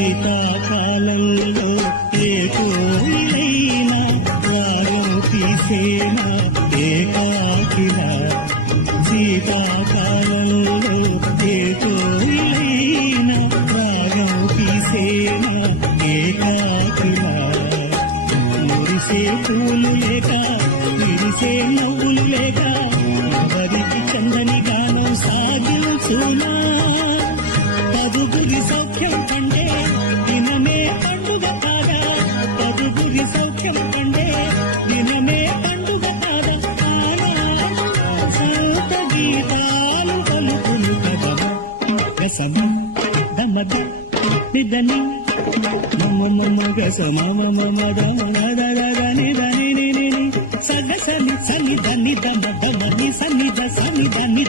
శీతాకాలంలో ఏ కోయిలైనా రాగం తీసేనా ఏకాకిలా శీతాకాలంలో ఏ కోయిలైనా రాగం తీసేనా ఏకాకిలా మురిసే పూలు లేక విరిసే నవ్వులు లేక ఎవరికి చందని గానం సాగించునా పదుగురి సౌఖ్యం కండే దినమే పండుగ కాగా పదుగురి సౌఖ్యం కండే దినమే పండుగ కాగా సంత గీతాలు పలుకులు కదా గసమ దమద నిదని మమ మమ గసమ మమ మద దని దని సగ సని సని దని దమ దమ ని సని ద సని దని